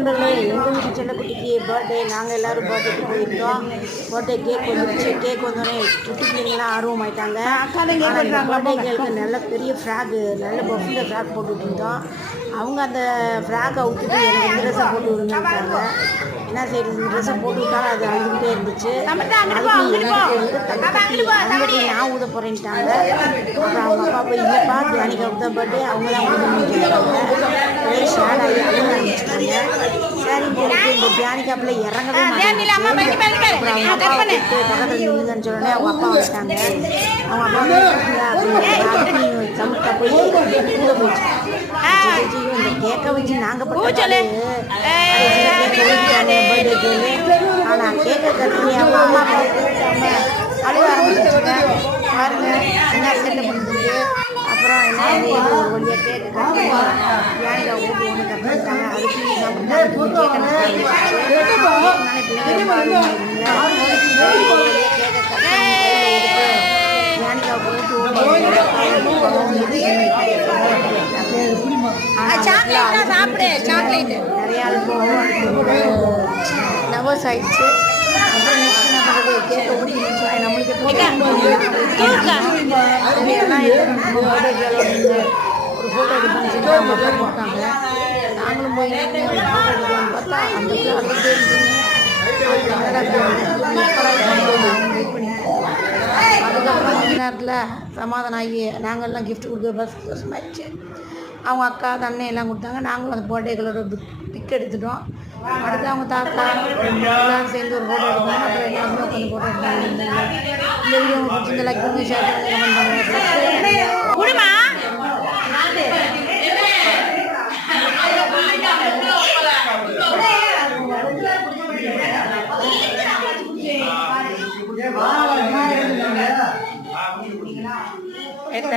நண்பர்களே, எங்கள் வீட்டு செல்லக்குட்டிக்கு பர்த்டே. நாங்கள் எல்லோரும் பர்த்டேக்கு போயிருந்தோம். பர்த்டே கேக் வந்துருச்சு. கேக் வந்தோடனே சுட்டி பிள்ளைங்களாம் ஆர்வமாயிட்டாங்க. பர்த்டே கேளுக்கு நல்ல பெரிய ஃப்ராக்கு, நல்ல பஃபில் ஃப்ராக் போட்டுட்டு இருந்தோம். அவங்க அந்த ஃப்ராக்கை விட்டுட்டு எனக்கு இந்த ட்ரெஸ்ஸை போட்டு விடுங்கட்டாங்க. என்ன செய்யுது, இந்த ட்ரெஸ்ஸை போட்டு விட்டாலும் அது அழுதுகிட்டே இருந்துச்சு. அதுக்கு அவங்ககிட்ட நான் ஊத போகிறேன்ட்டாங்க. அப்புறம் அவங்க அப்பா போய் இல்லைப்பா தியானிக்காவுக்கு தான் பர்த்டே, அவங்க தான் ஒரே ஷேட் ஆகி அழுக ஆரம்பிச்சிட்டாங்க. சரின்னு சொல்லிட்டு இந்த தியானிக்காப்பில் இறங்கவே மாட்டாங்க. அப்புறம் அவங்க அப்பா பக்கத்தில் நின்றுங்கன்னு சொன்னோடனே அவங்க அப்பா வந்துட்டாங்க. அவங்க அப்பா சமுக்கா போய் ஊத போயிடுச்சு. இந்த கேக்கை வச்சு நாங்கள் பர்த்டே கேளு. ஆனால் கேக்கை கட்டி அவங்க அம்மா அழுக ஆரம்பிச்சிருச்சுங்க. பாருங்க என்ன செட்டை பண்ணுறது. அப்புறம் என்ன ஒரு வழியாக கேக்கை கட்டி தியானிக்கா ஓட்டு ஒன்று கட்டிட்டாங்க. அதுக்கு நம்ம கேக்கை கட்டி தியானிக்கா ஓட்டு நிறைய நர்வஸ் ஆயிடுச்சு. அப்புறம் நெக்ஸ்ட் என்ன பண்ணுறது, கேட்க ஓடி நம்மளுக்கு ஒரு ஃபோட்டோ எடுக்கணும்னு சொல்லி அவங்க போட்டாங்க. நாங்களும் போய் ஃபோட்டோ எடுக்கலாம்னு பார்த்தா அந்த அதுக்கப்புறம் கொஞ்ச நேரத்தில் சமாதானம் ஆகி நாங்கள்லாம் கிஃப்ட் கொடுக்க பஸ் சந்தோஷமாயிடுச்சு. அவங்க அக்கா தண்ணி எல்லாம் கொடுத்தாங்க. நாங்களும் அந்த பர்த்டேகளோட பிக் எடுத்துட்டோம். அடுத்து அவங்க தாத்தா எல்லோரும் சேர்ந்து ஒரு ஃபோட்டோ எடுத்தாங்க. அப்புறம் எல்லாருமே உட்காந்து ஃபோட்டோ எடுத்தாங்க. இந்த வீடியோ உங்களுக்கு பிடிச்சிருந்த லைக் பண்ணி ஷேர் பண்ணி கமெண்ட் பண்ணுங்கள். It's